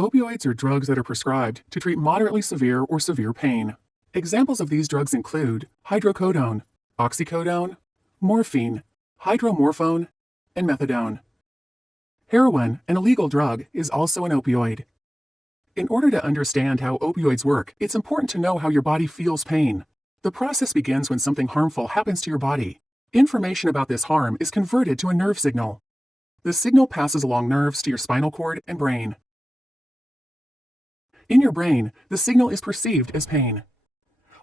Opioids are drugs that are prescribed to treat moderately severe or severe pain. Examples of these drugs include hydrocodone, oxycodone, morphine, hydromorphone, and methadone. Heroin, an illegal drug, is also an opioid. In order to understand how opioids work, it's important to know how your body feels pain. The process begins when something harmful happens to your body. Information about this harm is converted to a nerve signal. The signal passes along nerves to your spinal cord and brain. In your brain, the signal is perceived as pain.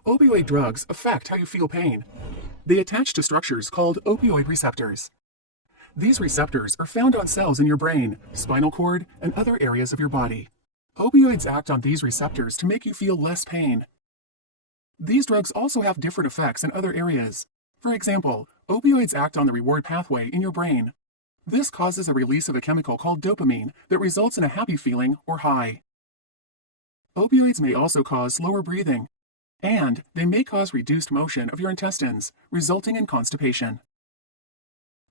Opioid drugs affect how you feel pain. They attach to structures called opioid receptors. These receptors are found on cells in your brain, spinal cord, and other areas of your body. Opioids act on these receptors to make you feel less pain. These drugs also have different effects in other areas. For example, opioids act on the reward pathway in your brain. This causes a release of a chemical called dopamine that results in a happy feeling or high. Opioids may also cause slower breathing, and they may cause reduced motion of your intestines, resulting in constipation.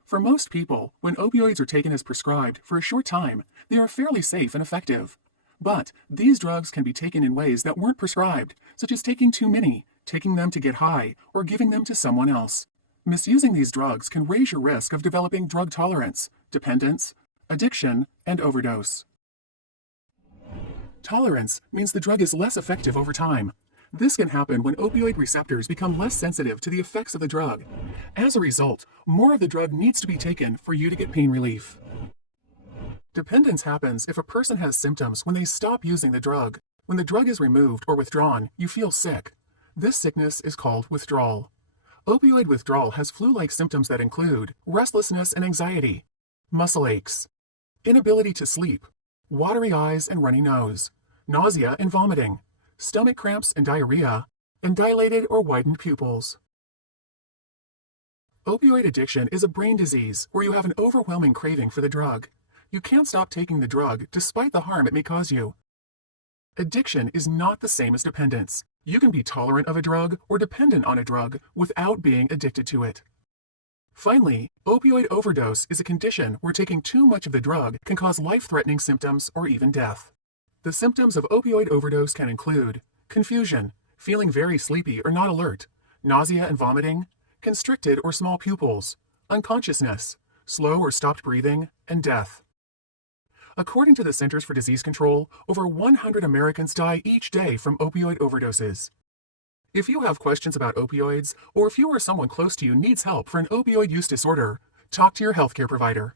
For most people, when opioids are taken as prescribed for a short time, they are fairly safe and effective. But these drugs can be taken in ways that weren't prescribed, such as taking too many, taking them to get high, or giving them to someone else. Misusing these drugs can raise your risk of developing drug tolerance, dependence, addiction, and overdose. Tolerance means the drug is less effective over time. This can happen when opioid receptors become less sensitive to the effects of the drug. As a result, more of the drug needs to be taken for you to get pain relief. Dependence happens if a person has symptoms when they stop using the drug. When the drug is removed or withdrawn, you feel sick. This sickness is called withdrawal. Opioid withdrawal has flu-like symptoms that include restlessness and anxiety, muscle aches, inability to sleep, watery eyes and runny nose, nausea and vomiting, stomach cramps and diarrhea, and dilated or widened pupils. Opioid addiction is a brain disease where you have an overwhelming craving for the drug. You can't stop taking the drug despite the harm it may cause you. Addiction is not the same as dependence. You can be tolerant of a drug or dependent on a drug without being addicted to it. Finally, opioid overdose is a condition where taking too much of the drug can cause life-threatening symptoms or even death. The symptoms of opioid overdose can include confusion, feeling very sleepy or not alert, nausea and vomiting, constricted or small pupils, unconsciousness, slow or stopped breathing, and death. According to the Centers for Disease Control, over 100 Americans die each day from opioid overdoses. If you have questions about opioids, or if you or someone close to you needs help for an opioid use disorder, talk to your healthcare provider.